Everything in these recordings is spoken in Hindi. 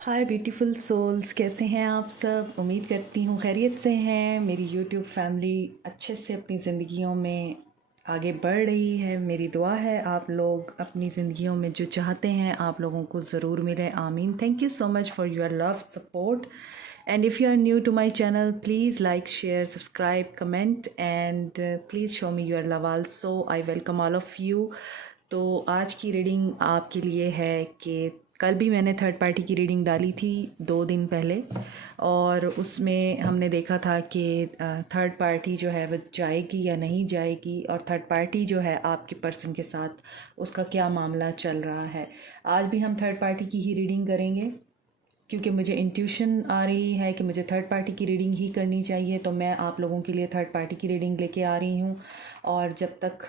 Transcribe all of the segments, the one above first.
हाय ब्यूटीफुल सोल्स, कैसे हैं आप सब। उम्मीद करती हूँ खैरियत से हैं। मेरी यूट्यूब फैमिली अच्छे से अपनी ज़िंदगियों में आगे बढ़ रही है। मेरी दुआ है आप लोग अपनी ज़िंदगियों में जो चाहते हैं आप लोगों को ज़रूर मिले। आमीन। Thank you so much for your love support and if you are new to my channel please like share subscribe comment and please show me your love also. I welcome all of you. तो आज की रीडिंग आपके लिए है कि कल भी मैंने थर्ड पार्टी की रीडिंग डाली थी 2 दिन पहले, और उसमें हमने देखा था कि थर्ड पार्टी जो है वो जाएगी या नहीं जाएगी, और थर्ड पार्टी जो है आपके पर्सन के साथ उसका क्या मामला चल रहा है। आज भी हम थर्ड पार्टी की ही रीडिंग करेंगे क्योंकि मुझे इंट्यूशन आ रही है कि मुझे थर्ड पार्टी की रीडिंग ही करनी चाहिए। तो मैं आप लोगों के लिए थर्ड पार्टी की रीडिंग लेके आ रही हूँ, और जब तक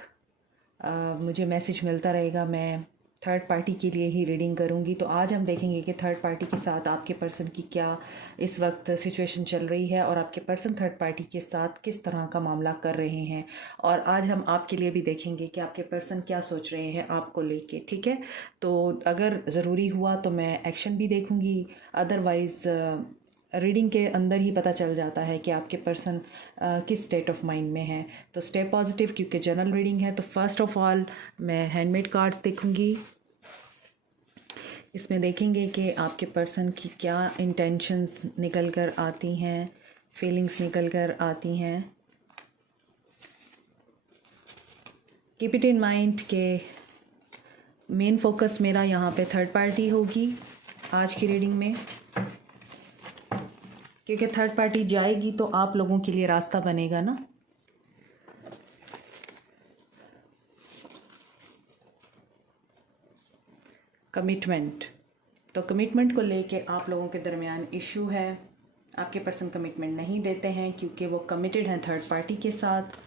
मुझे मैसेज मिलता रहेगा मैं थर्ड पार्टी के लिए ही रीडिंग करूँगी। तो आज हम देखेंगे कि थर्ड पार्टी के साथ आपके पर्सन की क्या इस वक्त सिचुएशन चल रही है, और आपके पर्सन थर्ड पार्टी के साथ किस तरह का मामला कर रहे हैं। और आज हम आपके लिए भी देखेंगे कि आपके पर्सन क्या सोच रहे हैं आपको लेके। ठीक है, तो अगर ज़रूरी हुआ तो मैं एक्शन भी देखूँगी, अदरवाइज़ रीडिंग के अंदर ही पता चल जाता है कि आपके पर्सन किस स्टेट ऑफ माइंड में है। तो स्टे पॉजिटिव, क्योंकि जनरल रीडिंग है। तो फर्स्ट ऑफ ऑल मैं हैंडमेड कार्ड्स देखूंगी। इसमें देखेंगे कि आपके पर्सन की क्या इंटेंशंस निकल कर आती हैं, फीलिंग्स निकल कर आती हैं। कीप इट इन माइंड के मेन फोकस मेरा यहाँ पे थर्ड पार्टी होगी आज की रीडिंग में, क्योंकि थर्ड पार्टी जाएगी तो आप लोगों के लिए रास्ता बनेगा ना। कमिटमेंट, तो कमिटमेंट को लेके आप लोगों के दरमियान इशू है। आपके पर्सन कमिटमेंट नहीं देते हैं क्योंकि वो कमिटेड हैं थर्ड पार्टी के साथ।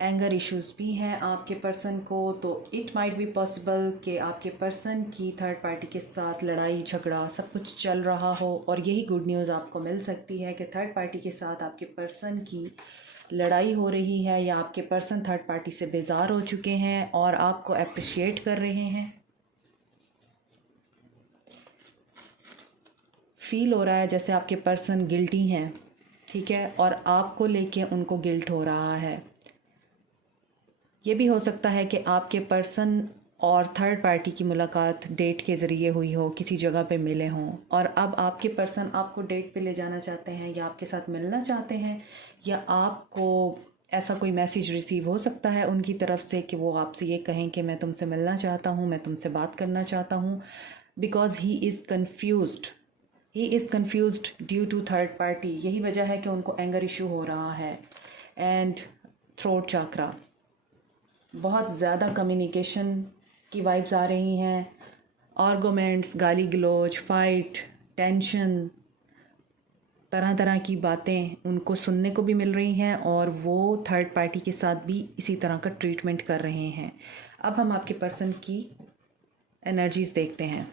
एंगर इश्यूज भी हैं आपके पर्सन को, तो इट माइट बी पॉसिबल कि आपके पर्सन की थर्ड पार्टी के साथ लड़ाई झगड़ा सब कुछ चल रहा हो, और यही गुड न्यूज़ आपको मिल सकती है कि थर्ड पार्टी के साथ आपके पर्सन की लड़ाई हो रही है, या आपके पर्सन थर्ड पार्टी से बेजार हो चुके हैं और आपको अप्रिशिएट कर रहे हैं। फील हो रहा है जैसे आपके पर्सन गिल्टी हैं, ठीक है, और आपको लेके उनको गिल्ट हो रहा है। ये भी हो सकता है कि आपके पर्सन और थर्ड पार्टी की मुलाकात डेट के ज़रिए हुई हो, किसी जगह पे मिले हों, और अब आपके पर्सन आपको डेट पे ले जाना चाहते हैं या आपके साथ मिलना चाहते हैं, या आपको ऐसा कोई मैसेज रिसीव हो सकता है उनकी तरफ से कि वो आपसे ये कहें कि मैं तुमसे मिलना चाहता हूँ, मैं तुमसे बात करना चाहता हूँ, because he is confused. He is confused due to third party. यही वजह है कि उनको एंगर इशू हो रहा है। एंड थ्रोट चाक्रा, बहुत ज़्यादा कम्युनिकेशन की वाइब्स आ रही हैं। आर्गूमेंट्स, गाली गलौज, फाइट, टेंशन, तरह तरह की बातें उनको सुनने को भी मिल रही हैं, और वो थर्ड पार्टी के साथ भी इसी तरह का ट्रीटमेंट कर रहे हैं। अब हम आपके पर्सन की एनर्जीज़ देखते हैं।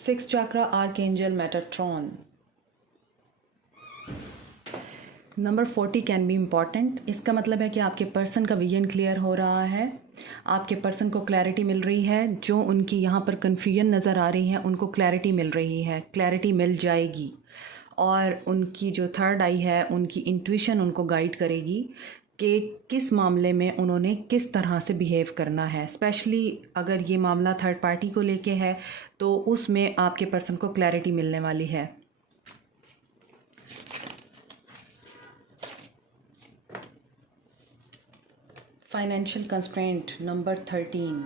6 chakra, archangel Metatron. Number 40 can be important. इसका मतलब है कि आपके पर्सन का विजन क्लियर हो रहा है, आपके पर्सन को क्लैरिटी मिल रही है। जो उनकी यहाँ पर कन्फ्यूजन नज़र आ रही है उनको क्लैरिटी मिल रही है, क्लैरिटी मिल जाएगी। और उनकी जो थर्ड आई है, उनकी इंट्यूशन उनको गाइड करेगी कि किस मामले में उन्होंने किस तरह से बिहेव करना है। स्पेशली अगर ये मामला थर्ड पार्टी को लेके है तो उसमें आपके पर्सन को क्लैरिटी मिलने वाली है। Financial constraint number 13।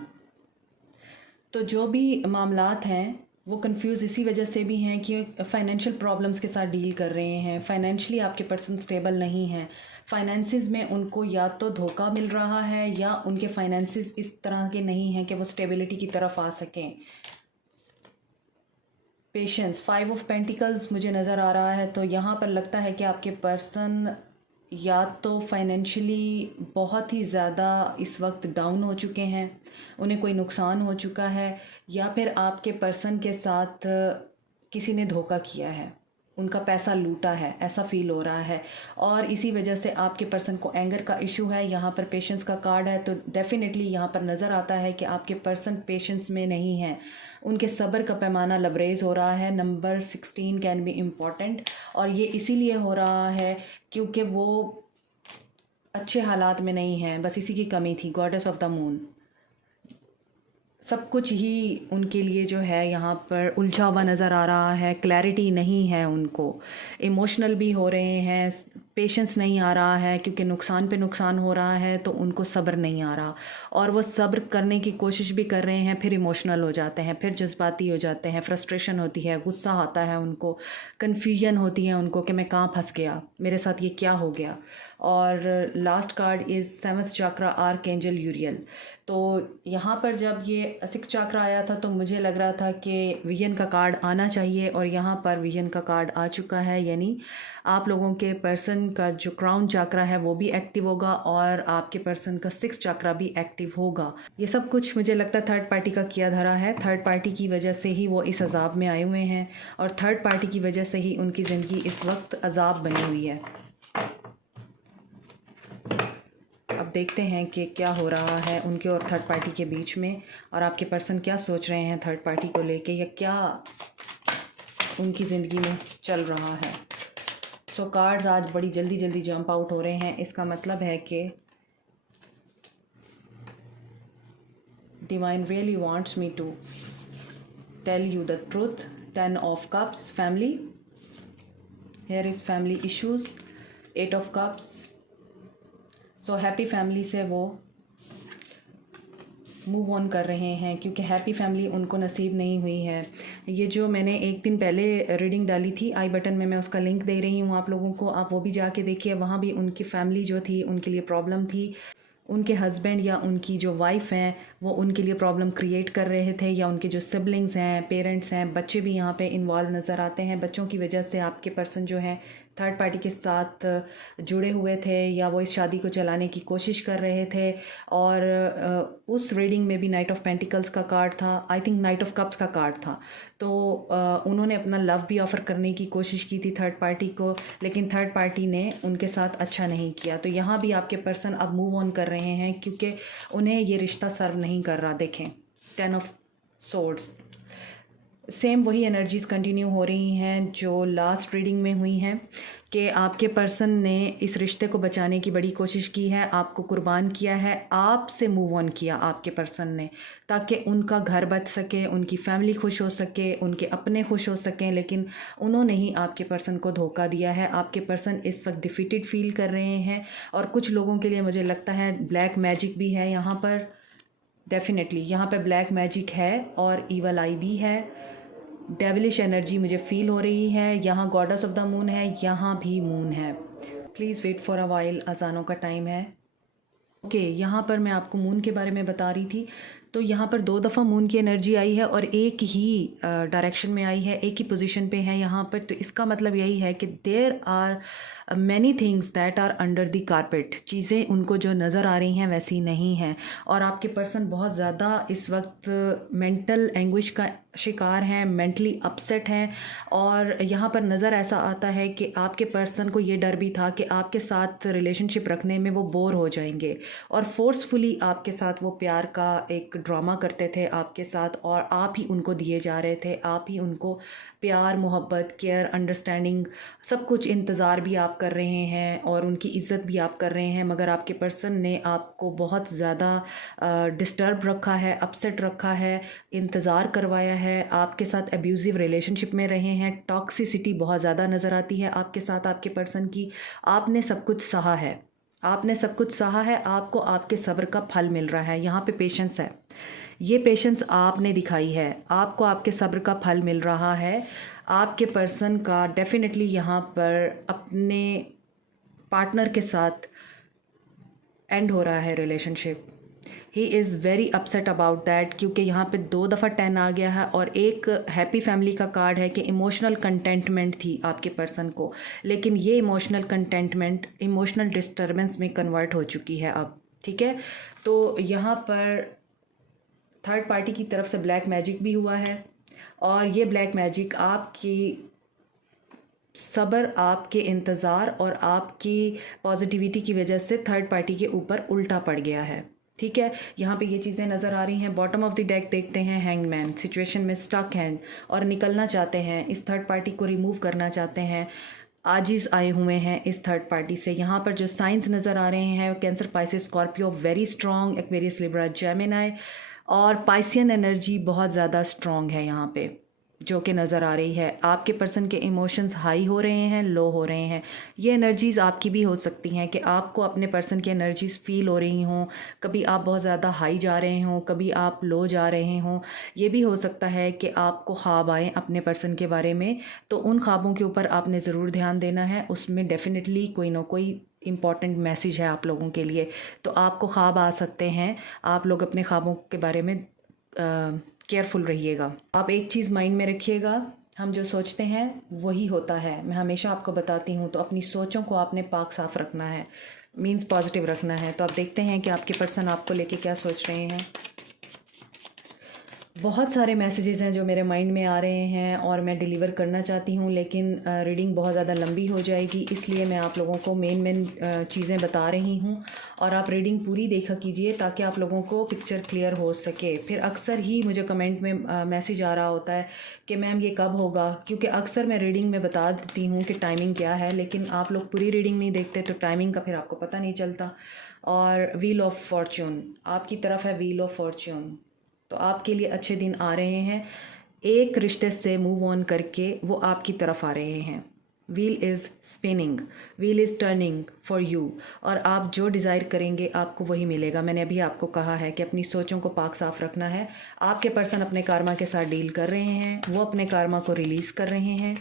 तो जो भी मामलात हैं वो कंफ्यूज इसी वजह से भी हैं कि फाइनेंशियल प्रॉब्लम्स के साथ डील कर रहे हैं। फाइनेंशियली आपके पर्सन स्टेबल नहीं हैं। फाइनेंसिस में उनको या तो धोखा मिल रहा है या उनके फाइनेंसिस इस तरह के नहीं हैं कि वो स्टेबिलिटी की तरफ आ सकें। पेशेंस, 5 ऑफ पेंटिकल्स मुझे नज़र आ रहा है। तो यहाँ पर लगता है कि आपके पर्सन या तो फाइनेंशियली बहुत ही ज़्यादा इस वक्त डाउन हो चुके हैं, उन्हें कोई नुकसान हो चुका है, या फिर आपके पर्सन के साथ किसी ने धोखा किया है, उनका पैसा लूटा है, ऐसा फील हो रहा है। और इसी वजह से आपके पर्सन को एंगर का इशू है। यहाँ पर पेशेंस का कार्ड है, तो डेफिनेटली यहाँ पर नज़र आता है कि आपके पर्सन पेशेंस में नहीं है, उनके सब्र का पैमाना लबरेज हो रहा है। नंबर 16 कैन बी इम्पॉर्टेंट, और ये इसीलिए हो रहा है क्योंकि वो अच्छे हालात में नहीं हैं, बस इसी की कमी थी। गॉडेस ऑफ द मून, सब कुछ ही उनके लिए जो है यहाँ पर उलझा हुआ नज़र आ रहा है, क्लैरिटी नहीं है उनको, इमोशनल भी हो रहे हैं, पेशेंस नहीं आ रहा है क्योंकि नुकसान पे नुकसान हो रहा है, तो उनको सब्र नहीं आ रहा, और वो सब्र करने की कोशिश भी कर रहे हैं, फिर इमोशनल हो जाते हैं, फिर जज्बाती हो जाते हैं, फ्रस्ट्रेशन होती है, गुस्सा आता है उनको, कन्फ्यूजन होती है उनको कि मैं कहाँ फंस गया, मेरे साथ ये क्या हो गया। और last card is 7th chakra, archangel Uriel. तो यहाँ पर जब ये 6 चक्रा आया था तो मुझे लग रहा था कि विजन का कार्ड आना चाहिए, और यहाँ पर विजन का कार्ड आ चुका है, यानी आप लोगों के पर्सन का जो क्राउन चक्रा है वो भी एक्टिव होगा, और आपके पर्सन का 6 चक्रा भी एक्टिव होगा। ये सब कुछ मुझे लगता है थर्ड पार्टी का किया धरा है। थर्ड पार्टी की वजह से ही वो इस अजाब में आए हुए हैं, और थर्ड पार्टी की वजह से ही उनकी ज़िंदगी इस वक्त अजाब बनी हुई है। अब देखते हैं कि क्या हो रहा है उनके और थर्ड पार्टी के बीच में, और आपके पर्सन क्या सोच रहे हैं थर्ड पार्टी को लेके, या क्या उनकी ज़िंदगी में चल रहा है। सो कार्ड्स आज बड़ी जल्दी जल्दी जंप आउट हो रहे हैं। इसका मतलब है कि divine really wants me to tell you the truth. 10 of cups, family, here is family issues. 8 of cups, so happy family से वो मूव ऑन कर रहे हैं, क्योंकि हैप्पी फैमिली उनको नसीब नहीं हुई है। ये जो मैंने एक दिन पहले रीडिंग डाली थी, आई बटन में मैं उसका लिंक दे रही हूँ आप लोगों को, आप वो भी जाके देखिए। वहाँ भी उनकी फैमिली जो थी उनके लिए प्रॉब्लम थी, उनके हस्बैंड या उनकी जो वाइफ हैं वो उनके लिए प्रॉब्लम क्रिएट कर रहे थे, या उनके जो सिबलिंग्स हैं, पेरेंट्स हैं, बच्चे भी यहाँ पे इन्वॉल्व नज़र आते हैं। बच्चों की वजह से आपके पर्सन जो है थर्ड पार्टी के साथ जुड़े हुए थे, या वो इस शादी को चलाने की कोशिश कर रहे थे। और उस रीडिंग में भी नाइट ऑफ पेंटिकल्स का कार्ड था, I think night of cups का कार्ड था। तो उन्होंने अपना लव भी ऑफ़र करने की कोशिश की थी थर्ड पार्टी को, लेकिन थर्ड पार्टी ने उनके साथ अच्छा नहीं किया। तो यहाँ भी आपके पर्सन अब मूव ऑन कर रहे हैं, क्योंकि उन्हें ये रिश्ता सर्व नहीं कर रहा। देखें 10 ऑफ सोर्ड्स, सेम वही एनर्जीज़ कंटिन्यू हो रही हैं जो लास्ट रीडिंग में हुई हैं, कि आपके पर्सन ने इस रिश्ते को बचाने की बड़ी कोशिश की है, आपको कुर्बान किया है, आपसे मूव ऑन किया आपके पर्सन ने, ताकि उनका घर बच सके, उनकी फैमिली खुश हो सके, उनके अपने खुश हो सकें। लेकिन उन्होंने ही आपके पर्सन को धोखा दिया है। आपके पर्सन इस वक्त डिफीटेड फील कर रहे हैं, और कुछ लोगों के लिए मुझे लगता है ब्लैक मैजिक भी है यहाँ पर। डेफिनेटली यहाँ पे ब्लैक मैजिक है, और ईवल आई भी है। डेविलिश एनर्जी मुझे फील हो रही है। यहाँ गॉडेस ऑफ द मून है, यहाँ भी मून है। Please wait for a while, अजानों का टाइम है। ओके, यहाँ पर मैं आपको मून के बारे में बता रही थी। तो यहाँ पर 2 दफ़ा मून की एनर्जी आई है, और एक ही डायरेक्शन में आई है, एक ही पोजीशन पे है यहाँ पर। तो इसका मतलब यही है कि there are many things that are under the carpet. चीज़ें उनको जो नज़र आ रही हैं वैसी नहीं हैं, और आपके पर्सन बहुत ज़्यादा इस वक्त मेंटल एंग्विश का शिकार हैं, मेंटली अपसेट हैं। और यहाँ पर नज़र ऐसा आता है कि आपके पर्सन को ये डर भी था कि आपके साथ रिलेशनशिप रखने में वो बोर हो जाएंगे, और फोर्सफुली आपके साथ वो प्यार का एक ड्रामा करते थे आपके साथ, और आप ही उनको दिए जा रहे थे, आप ही उनको प्यार, मोहब्बत, केयर, अंडरस्टैंडिंग, सब कुछ इंतज़ार भी आप कर रहे हैं, और उनकी इज़्ज़त भी आप कर रहे हैं। मगर आपके पर्सन ने आपको बहुत ज़्यादा डिस्टर्ब रखा है, अपसेट रखा है, इंतज़ार करवाया है, आपके साथ एब्यूज़िव रिलेशनशिप में रहे हैं। टॉक्सिसिटी बहुत ज़्यादा नज़र आती है आपके साथ आपके पर्सन की। आपने सब कुछ सहा है, आपने सब कुछ सहा है, आपको आपके सब्र का फल मिल रहा है। यहाँ पे पेशेंस है, ये पेशेंस आपने दिखाई है, आपको आपके सब्र का फल मिल रहा है। आपके पर्सन का डेफिनेटली यहाँ पर अपने पार्टनर के साथ एंड हो रहा है relationship. He is very upset about that, क्योंकि यहाँ पे 2 दफ़ा 10 आ गया है और एक हैप्पी फैमिली का कार्ड है कि इमोशनल कंटेंटमेंट थी आपके पर्सन को, लेकिन ये इमोशनल कंटेंटमेंट इमोशनल डिस्टर्बेंस में कन्वर्ट हो चुकी है अब। ठीक है, तो यहाँ पर थर्ड पार्टी की तरफ से ब्लैक मैजिक भी हुआ है, और ये ब्लैक मैजिक आपकी सब्र, आपके इंतज़ार और आपकी पॉजिटिविटी की वजह से थर्ड पार्टी के ऊपर उल्टा पड़ गया है। ठीक है, यहाँ पे ये चीज़ें नज़र आ रही हैं। बॉटम ऑफ द डेक देखते हैं, हैंगमैन सिचुएशन में स्टक हैं और निकलना चाहते हैं, इस थर्ड पार्टी को रिमूव करना चाहते हैं, आजिज़ आए हुए हैं इस थर्ड पार्टी से। यहाँ पर जो साइंस नज़र आ रहे हैं, cancer, Pisces, Scorpio very strong, Aquarius, Libra, Gemini, और पाइसियन एनर्जी बहुत ज़्यादा स्ट्रॉन्ग है यहाँ पे जो कि नज़र आ रही है। आपके पर्सन के इमोशंस हाई हो रहे हैं, लो हो रहे हैं। ये एनर्जीज़ आपकी भी हो सकती हैं कि आपको अपने पर्सन की एनर्जीज़ फील हो रही हों, कभी आप बहुत ज़्यादा हाई जा रहे हों, कभी आप लो जा रहे हों। ये भी हो सकता है कि आपको ख्वाब आए अपने पर्सन के बारे में, तो उन ख्वाबों के ऊपर आपने ज़रूर ध्यान देना है। उसमें डेफिनेटली कोई ना कोई इम्पॉर्टेंट मैसेज है आप लोगों के लिए, तो आपको ख्वाब आ सकते हैं। आप लोग अपने ख्वाबों के बारे में केयरफुल रहिएगा। आप एक चीज़ माइंड में रखिएगा, हम जो सोचते हैं वही होता है। मैं हमेशा आपको बताती हूँ, तो अपनी सोचों को आपने पाक साफ़ रखना है, मीन्स पॉजिटिव रखना है। तो आप देखते हैं कि आपके पर्सन आपको लेके क्या सोच रहे हैं। बहुत सारे मैसेजेस हैं जो मेरे माइंड में आ रहे हैं और मैं डिलीवर करना चाहती हूँ, लेकिन रीडिंग बहुत ज़्यादा लंबी हो जाएगी, इसलिए मैं आप लोगों को मेन चीज़ें बता रही हूँ और आप रीडिंग पूरी देखा कीजिए ताकि आप लोगों को पिक्चर क्लियर हो सके। फिर अक्सर ही मुझे कमेंट में मैसेज आ रहा होता है कि मैम ये कब होगा, क्योंकि अक्सर मैं रीडिंग में बता देती हूँ कि टाइमिंग क्या है, लेकिन आप लोग पूरी रीडिंग नहीं देखते तो टाइमिंग का फिर आपको पता नहीं चलता। और व्हील ऑफ फॉर्च्यून आपकी तरफ है, व्हील ऑफ फॉर्च्यून, तो आपके लिए अच्छे दिन आ रहे हैं। एक रिश्ते से मूव ऑन करके वो आपकी तरफ आ रहे हैं। Wheel is spinning, wheel is turning for you, और आप जो डिज़ायर करेंगे आपको वही मिलेगा। मैंने अभी आपको कहा है कि अपनी सोचों को पाक साफ रखना है। आपके पर्सन अपने कार्मा के साथ डील कर रहे हैं, वो अपने कार्मा को रिलीज़ कर रहे हैं,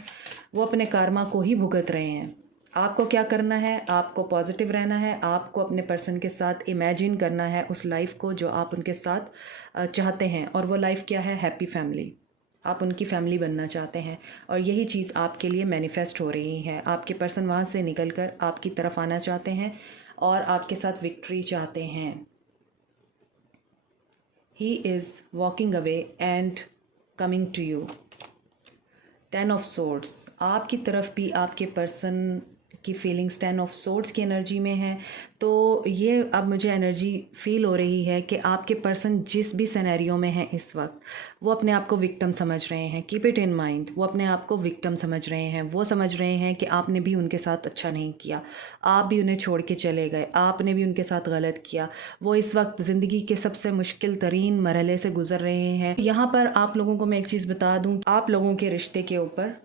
वो अपने कार्मा को ही भुगत रहे हैं। आपको क्या करना है, आपको पॉजिटिव रहना है, आपको अपने पर्सन के साथ इमेजिन करना है उस लाइफ को जो आप उनके साथ चाहते हैं, और वो लाइफ क्या है, हैप्पी फैमिली। आप उनकी फैमिली बनना चाहते हैं और यही चीज़ आपके लिए मैनिफेस्ट हो रही है। आपके पर्सन वहाँ से निकलकर आपकी तरफ आना चाहते हैं और आपके साथ विक्ट्री चाहते हैं। He is walking away and coming to you. 10 of swords आपकी तरफ भी आपके पर्सन की फीलिंग्स 10 ऑफ सोर्ड्स की एनर्जी में है। तो ये अब मुझे एनर्जी फील हो रही है कि आपके पर्सन जिस भी सिनेरियो में है इस वक्त, वो अपने आप को विक्टिम समझ रहे हैं। कीप इट इन माइंड, वो अपने आप को विक्टिम समझ रहे हैं। वो समझ रहे हैं कि आपने भी उनके साथ अच्छा नहीं किया, आप भी उन्हें छोड़ के चले गए, आपने भी उनके साथ गलत किया। वो इस वक्त ज़िंदगी के सबसे मुश्किल तरीन मरहले से गुजर रहे हैं। यहाँ पर आप लोगों को मैं एक चीज़ बता दूँ, आप लोगों के रिश्ते के ऊपर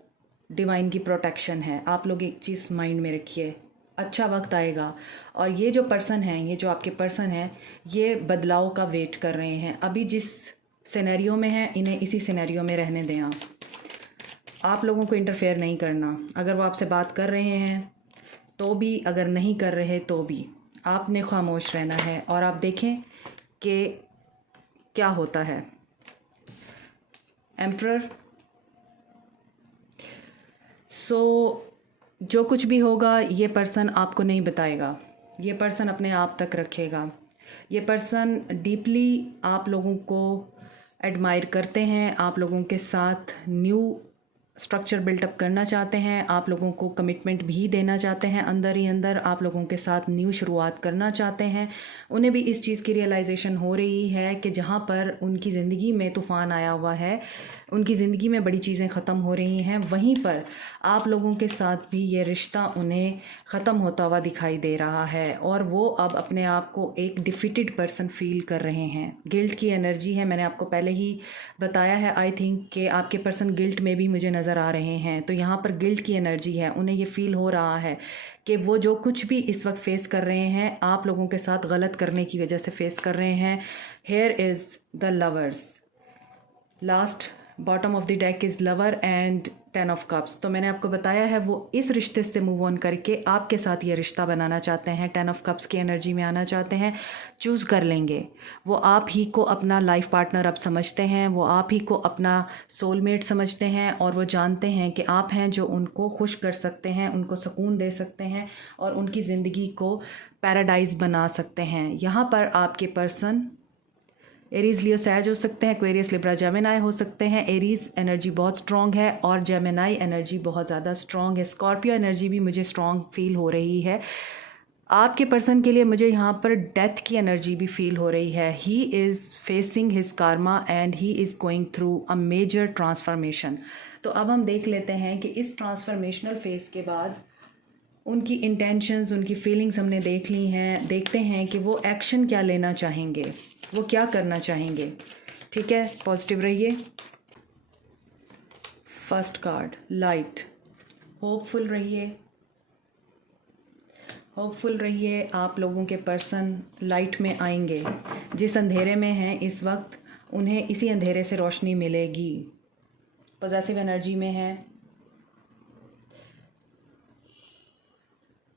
डिवाइन की प्रोटेक्शन है। आप लोग एक चीज़ माइंड में रखिए, अच्छा वक्त आएगा और ये जो पर्सन हैं, ये जो आपके पर्सन हैं, ये बदलाव का वेट कर रहे हैं। अभी जिस सिनेरियो में हैं, इन्हें इसी सिनेरियो में रहने दें। आप लोगों को इंटरफेयर नहीं करना। अगर वो आपसे बात कर रहे हैं तो भी, अगर नहीं कर रहे तो भी, आपने खामोश रहना है और आप देखें कि क्या होता है। एम्परर, जो कुछ भी होगा ये पर्सन आपको नहीं बताएगा, ये पर्सन अपने आप तक रखेगा। ये पर्सन डीपली आप लोगों को एडमायर करते हैं, आप लोगों के साथ न्यू स्ट्रक्चर बिल्टअप करना चाहते हैं, आप लोगों को कमिटमेंट भी देना चाहते हैं, अंदर ही अंदर आप लोगों के साथ न्यू शुरुआत करना चाहते हैं। उन्हें भी इस चीज़ की रियलाइजेशन हो रही है कि जहाँ पर उनकी ज़िंदगी में तूफ़ान आया हुआ है, उनकी ज़िंदगी में बड़ी चीज़ें ख़त्म हो रही हैं, वहीं पर आप लोगों के साथ भी ये रिश्ता उन्हें ख़त्म होता हुआ दिखाई दे रहा है और वो अब अपने आप को एक डिफीटेड पर्सन फील कर रहे हैं। गिल्ट की एनर्जी है, मैंने आपको पहले ही बताया है आई थिंक कि आपके पर्सन गिल्ट में भी मुझे नज़र आ रहे हैं। तो यहाँ पर गिल्ट की एनर्जी है, उन्हें ये फील हो रहा है कि वो जो कुछ भी इस वक्त फेस कर रहे हैं, आप लोगों के साथ गलत करने की वजह से फेस कर रहे हैं। Here is the lovers, last bottom of the deck is lover and 10 of cups. तो मैंने आपको बताया है वो इस रिश्ते से मूव ऑन करके आपके साथ ये रिश्ता बनाना चाहते हैं, 10 ऑफ कप्स की एनर्जी में आना चाहते हैं, चूज़ कर लेंगे। वो आप ही को अपना लाइफ पार्टनर अब समझते हैं, वो आप ही को अपना सोलमेट समझते हैं और वो जानते हैं कि आप हैं जो उनको खुश कर सकते हैं, उनको सुकून दे सकते हैं और उनकी ज़िंदगी को पैराडाइज बना सकते हैं। यहाँ पर आपके पर्सन एरीज़ लियो सैज हो सकते हैं, एक्वेरियस लिब्रा जेमिनाई हो सकते हैं। एरीज़ एनर्जी बहुत स्ट्रॉन्ग है और जेमिनाई एनर्जी बहुत ज़्यादा स्ट्रॉन्ग है। स्कॉर्पियो एनर्जी भी मुझे स्ट्रॉन्ग फील हो रही है। आपके पर्सन के लिए मुझे यहाँ पर डेथ की एनर्जी भी फील हो रही है। He is facing his karma and he is going through a major transformation. तो अब हम देख लेते हैं कि इस ट्रांसफॉर्मेशनल फेज़ के बाद उनकी इंटेंशंस, उनकी फीलिंग्स हमने देख ली हैं। देखते हैं कि वो एक्शन क्या लेना चाहेंगे, वो क्या करना चाहेंगे। ठीक है, पॉजिटिव रहिए। फर्स्ट कार्ड लाइट, होपफुल रहिए, होपफुल रहिए। आप लोगों के पर्सन लाइट में आएंगे। जिस अंधेरे में हैं इस वक्त, उन्हें इसी अंधेरे से रोशनी मिलेगी। पॉजिटिव एनर्जी में है।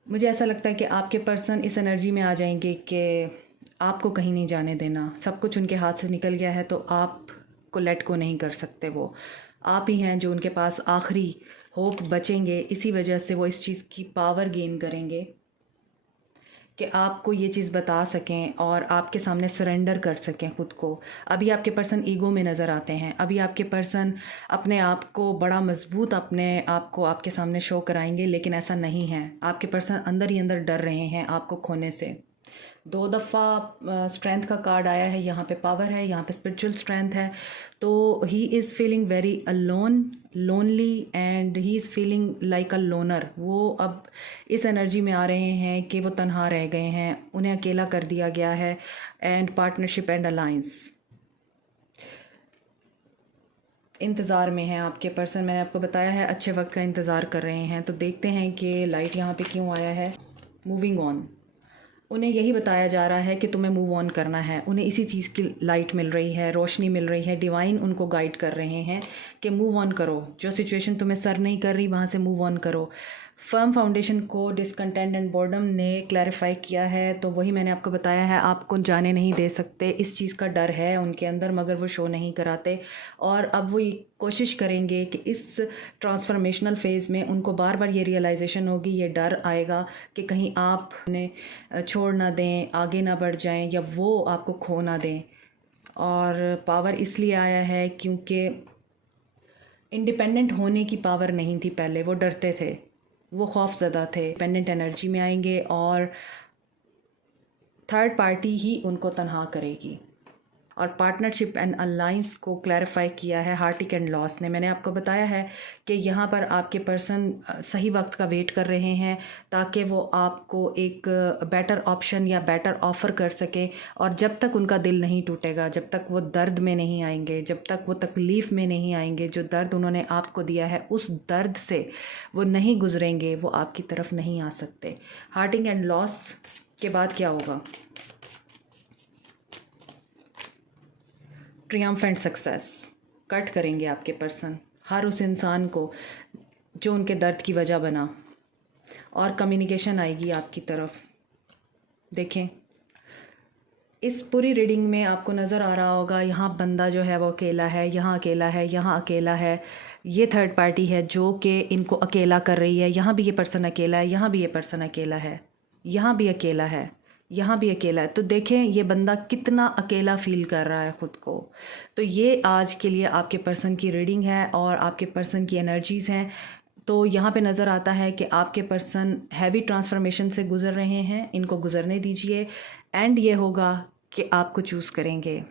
मुझे ऐसा लगता है कि आपके पर्सन इस एनर्जी में आ जाएंगे कि आपको कहीं नहीं जाने देना। सब कुछ उनके हाथ से निकल गया है तो आपको लेट को नहीं कर सकते। वो आप ही हैं जो उनके पास आखिरी होप बचेंगे। इसी वजह से वो इस चीज़ की पावर गेन करेंगे कि आपको ये चीज़ बता सकें और आपके सामने सरेंडर कर सकें ख़ुद को। अभी आपके पर्सन ईगो में नज़र आते हैं। अभी आपके पर्सन अपने आप को बड़ा मजबूत अपने आप को आपके सामने शो कराएंगे, लेकिन ऐसा नहीं है। आपके पर्सन अंदर ही अंदर डर रहे हैं आपको खोने से। 2 दफ़ा स्ट्रेंथ का कार्ड आया है, यहाँ पे पावर है, यहाँ पे स्पिरिचुअल स्ट्रेंथ है। तो he is feeling very alone, lonely and he is feeling like a loner. वो अब इस एनर्जी में आ रहे हैं कि वो तन्हा रह गए हैं, उन्हें अकेला कर दिया गया है। एंड पार्टनरशिप एंड अलायंस इंतज़ार में है आपके पर्सन। मैंने आपको बताया है अच्छे वक्त का इंतज़ार कर रहे हैं। तो देखते हैं कि लाइट यहाँ पे क्यों आया है। मूविंग ऑन, उन्हें यही बताया जा रहा है कि तुम्हें मूव ऑन करना है। उन्हें इसी चीज़ की लाइट मिल रही है, रोशनी मिल रही है। डिवाइन उनको गाइड कर रहे हैं कि मूव ऑन करो। जो सिचुएशन तुम्हें सर नहीं कर रही वहाँ से मूव ऑन करो। फर्म फाउंडेशन को डिसकंटेंट एंड बोर्डम ने क्लैरिफाई किया है। तो वही मैंने आपको बताया है, आपको जाने नहीं दे सकते। इस चीज़ का डर है उनके अंदर, मगर वो शो नहीं कराते। और अब वो ये कोशिश करेंगे कि इस ट्रांसफॉर्मेशनल फेज़ में उनको बार बार ये रियलाइजेशन होगी, ये डर आएगा कि कहीं आप उन्हें छोड़ ना दें, आगे ना बढ़ जाएं, या वो आपको खो ना दें। और पावर इसलिए आया है क्योंकि इंडिपेंडेंट होने की पावर नहीं थी पहले, वो डरते थे, वो खौफज़दा थे। डिपेंडेंट एनर्जी में आएंगे और थर्ड पार्टी ही उनको तन्हा करेगी। और पार्टनरशिप एंड अलायंस को क्लैरिफाई किया है हार्टिक एंड लॉस ने। मैंने आपको बताया है कि यहाँ पर आपके पर्सन सही वक्त का वेट कर रहे हैं ताकि वो आपको एक बेटर ऑप्शन या बेटर ऑफ़र कर सकें। और जब तक उनका दिल नहीं टूटेगा, जब तक वो दर्द में नहीं आएंगे, जब तक वो तकलीफ़ में नहीं आएंगे, जो दर्द उन्होंने आपको दिया है उस दर्द से वो नहीं गुजरेंगे, वो आपकी तरफ नहीं आ सकते। हार्टिंग एंड लॉस के बाद क्या होगा? ट्रियम्फेंट सक्सेस। कट करेंगे आपके पर्सन हर उस इंसान को जो उनके दर्द की वजह बना, और कम्युनिकेशन आएगी आपकी तरफ। देखें, इस पूरी रीडिंग में आपको नज़र आ रहा होगा यहाँ बंदा जो है वो अकेला है, यहाँ अकेला है, यहाँ अकेला है। ये थर्ड पार्टी है जो कि इनको अकेला कर रही है। यहाँ भी ये पर्सन अकेला है, यहाँ भी ये पर्सन अकेला है, यहाँ भी अकेला है, यहाँ भी अकेला है। तो देखें ये बंदा कितना अकेला फील कर रहा है ख़ुद को। तो ये आज के लिए आपके पर्सन की रीडिंग है और आपके पर्सन की एनर्जीज़ हैं। तो यहाँ पे नज़र आता है कि आपके पर्सन हैवी ट्रांसफॉर्मेशन से गुज़र रहे हैं, इनको गुज़रने दीजिए। एंड ये होगा कि आपको चूज़ करेंगे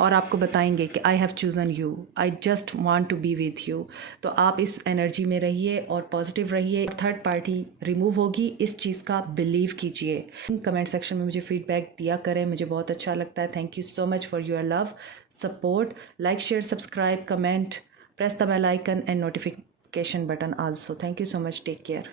और आपको बताएंगे कि I have chosen you, I just want to be with you. तो आप इस एनर्जी में रहिए और पॉजिटिव रहिए। थर्ड पार्टी रिमूव होगी, इस चीज़ का बिलीव कीजिए। कमेंट सेक्शन में मुझे फीडबैक दिया करें, मुझे बहुत अच्छा लगता है। Thank you so much for your love, support. Like, share, subscribe, comment, press the bell icon and notification button also. Thank you so much, take care.